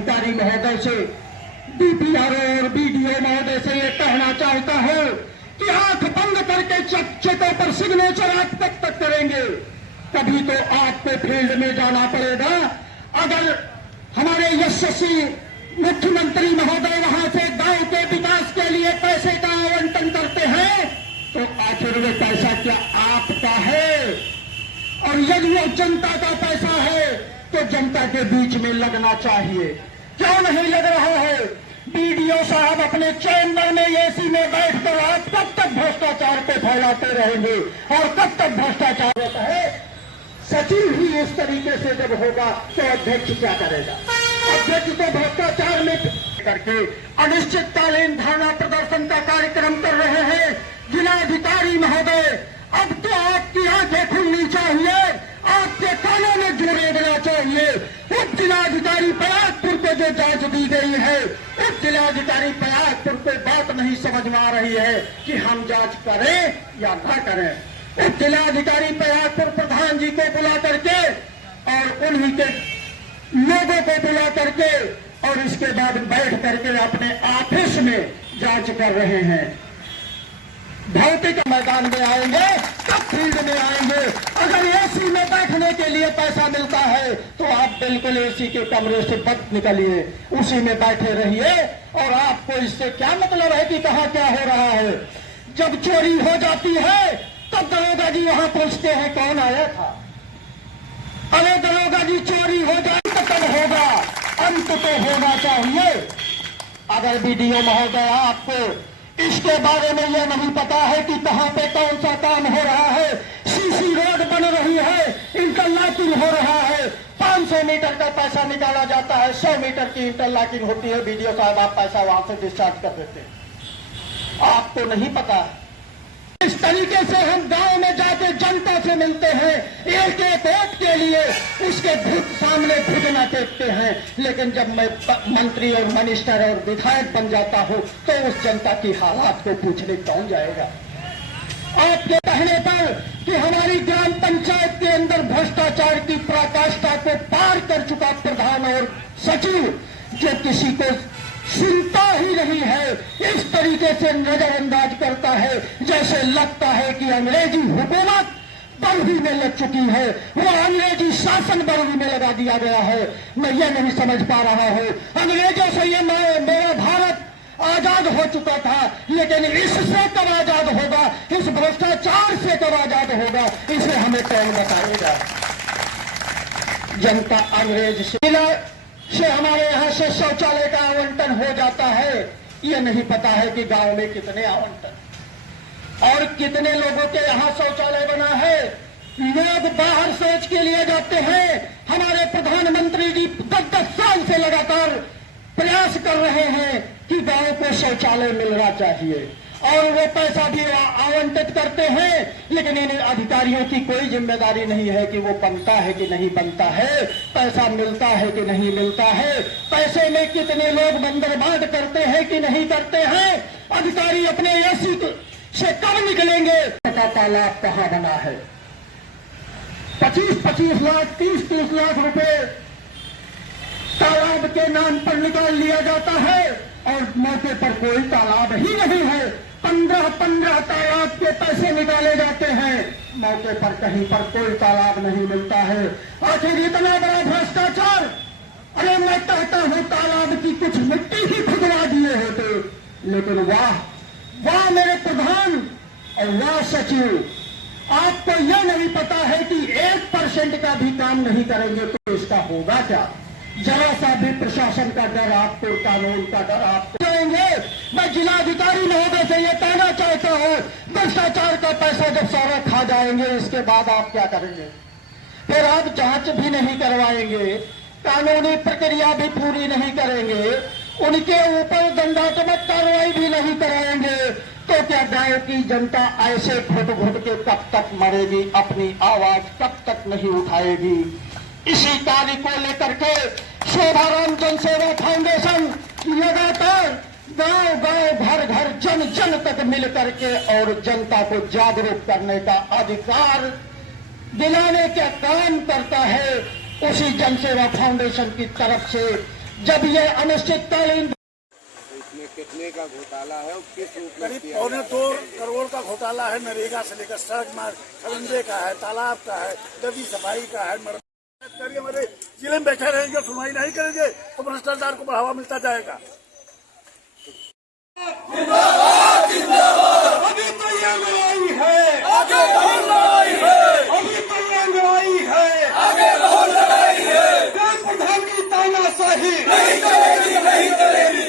जिलाधिकारी महोदय से, डीपीआरओ और बीडीओ महोदय से ये कहना चाहता हूं कि आंख बंद करके चेकों पर सिग्नेचर आज तक करेंगे, तभी तो आपको फील्ड में जाना पड़ेगा। अगर हमारे यशस्वी मुख्यमंत्री महोदय वहां से गांव के विकास के लिए पैसे का आवंटन करते हैं, तो आखिर में पैसा क्या आपका है? और यदि वो जनता का पैसा है तो जनता के बीच में लगना चाहिए, क्यों नहीं लग रहा है? बीडीओ साहब अपने चैम्बर में एसी में बैठकर आप कब तक भ्रष्टाचार को फैलाते रहेंगे और कब तक भ्रष्टाचार होता है? सचिव ही इस तरीके से जब होगा तो अध्यक्ष क्या करेगा? अध्यक्ष तो भ्रष्टाचार में करके अनिश्चितकालीन धरना प्रदर्शन का कार्यक्रम कर रहे हैं। जिलाधिकारी महोदय, अब तो आपकी आंखें खुलनी चाहिए, आपके कानों में जोड़े देना चाहिए। उप जिलाधिकारी परागपुर को जो जांच दी गई है, उप जिलाधिकारी परागपुर को बात नहीं समझ में आ रही है कि हम जांच करें या न करें। उप जिलाधिकारी परागपुर प्रधान जी को बुला करके और उन्हीं के लोगों को बुला करके और इसके बाद बैठ करके अपने ऑफिस में जांच कर रहे हैं। भौतिक मैदान में आएंगे तब फील्ड में आएंगे। अगर एसी में बैठने के लिए पैसा मिलता है तो आप बिल्कुल एसी के कमरे से बच निकलिए, उसी में बैठे रहिए। और आपको इससे क्या मतलब है कि कहाँ क्या हो रहा है? जब चोरी हो जाती है तब दरोगा जी वहां पहुंचते हैं, कौन आया था? अरे दरोगा जी, चोरी हो जाए तो कब होगा? अंत तो होना चाहिए। अगर बीडीओ महोदय आपको इसके बारे में यह नहीं पता है कि कहां पे कौन सा काम हो रहा है, सीसी रोड बन रही है, इंटरलॉकिंग हो रहा है, 500 मीटर का पैसा निकाला जाता है, 100 मीटर की इंटरलॉकिंग होती है, बीडीओ साहब आप पैसा वहां से डिस्चार्ज कर देते हैं। आपको नहीं पता। इस तरीके से हम गांव में जाके जनता से मिलते हैं, एक एक वोट के लिए उसके सामने घुटना टेकते हैं। लेकिन जब मैं मंत्री और मिनिस्टर और विधायक बन जाता हूं तो उस जनता की हालात को पूछने कौन जाएगा? आपके कहने पर कि हमारी ग्राम पंचायत के अंदर भ्रष्टाचार की पराकाष्ठा को पार कर चुका प्रधान और सचिव, जो किसी को सुनता ही नहीं है, इस तरीके से नजरअंदाज करता है जैसे लगता है कि अंग्रेजी हुकूमत बरही में लग चुकी है, वो अंग्रेजी शासन बरही में लगा दिया गया है। मैं ये नहीं समझ पा रहा हूं, अंग्रेजों से ये मेरा भारत आजाद हो चुका था, लेकिन इससे कब आजाद होगा, इस भ्रष्टाचार से कब आजाद होगा, इसे हमें कौन बताएगा? जनता अंग्रेज से हमारे यहाँ से शौचालय का आवंटन हो जाता है, ये नहीं पता है कि गांव में कितने आवंटन और कितने लोगों के यहाँ शौचालय बना है। लोग बाहर शौच के लिए जाते हैं। हमारे प्रधानमंत्री जी 10-10 साल से लगातार प्रयास कर रहे हैं कि गांव को शौचालय मिलना चाहिए और वो पैसा भी आवंटित करते हैं, लेकिन इन अधिकारियों की कोई जिम्मेदारी नहीं है कि वो बनता है कि नहीं बनता है, पैसा मिलता है कि नहीं मिलता है, पैसे में कितने लोग बंदरबांट करते हैं कि नहीं करते हैं। अधिकारी अपने एसी से कब निकलेंगे? तालाब कहाँ बना है? 25-25 लाख 30-30 लाख रुपए तालाब के नाम पर निकाल लिया जाता है और मौके पर कोई तालाब ही नहीं है। 15-15 तालाब के पैसे निकाले जाते हैं, मौके पर कहीं पर कोई तालाब नहीं मिलता है। आखिर इतना बड़ा भ्रष्टाचार! अरे मैं कहता हूं तालाब की कुछ मिट्टी ही खुदवा दिए होते, लेकिन वाह वाह मेरे प्रधान और वाह सचिव, आपको यह नहीं पता है कि 1% का भी काम नहीं करेंगे तो इसका होगा क्या? जरा सा भी प्रशासन का डर आपको, कानून का डर आपको जाएंगे। मैं जिलाधिकारी महोदय से यह कहना चाहता हूं, भ्रष्टाचार का पैसा जब सारा खा जाएंगे इसके बाद आप क्या करेंगे? फिर आप जांच भी नहीं करवाएंगे, कानूनी प्रक्रिया भी पूरी नहीं करेंगे, उनके ऊपर दंडात्मक कार्रवाई भी नहीं कराएंगे, तो क्या गांव की जनता ऐसे घुट घुट के कब तक मरेगी? अपनी आवाज कब तक नहीं उठाएगी? इसी कार्य को लेकर के शोभाराम जनसेवा फाउंडेशन लगातार गांव-गांव, घर-घर, जन-जन तक मिल करके और जनता को जागरूक करने का अधिकार दिलाने का काम करता है। उसी जनसेवा फाउंडेशन की तरफ से जब ये अनिश्चितकालीन इसमें कितने का घोटाला है और किस रूप में करीब किया पौने गया? 2 करोड़ का घोटाला है। नरेगा से लेकर सड़क मार्ग, खरंजे का है, तालाब का है, नदी सफाई का है। करिए, हमारे जिले में बैठे रहेंगे, सुनवाई नहीं करेंगे तो भ्रष्टाचार को बढ़ावा मिलता जाएगा। अभी तो ये लड़ाई है, आगे बहुत लड़ाई है। अभी तो ये लड़ाई है, आगे बहुत लड़ाई है। प्रधान की तानाशाही नहीं चलेगी, नहीं चलेगी।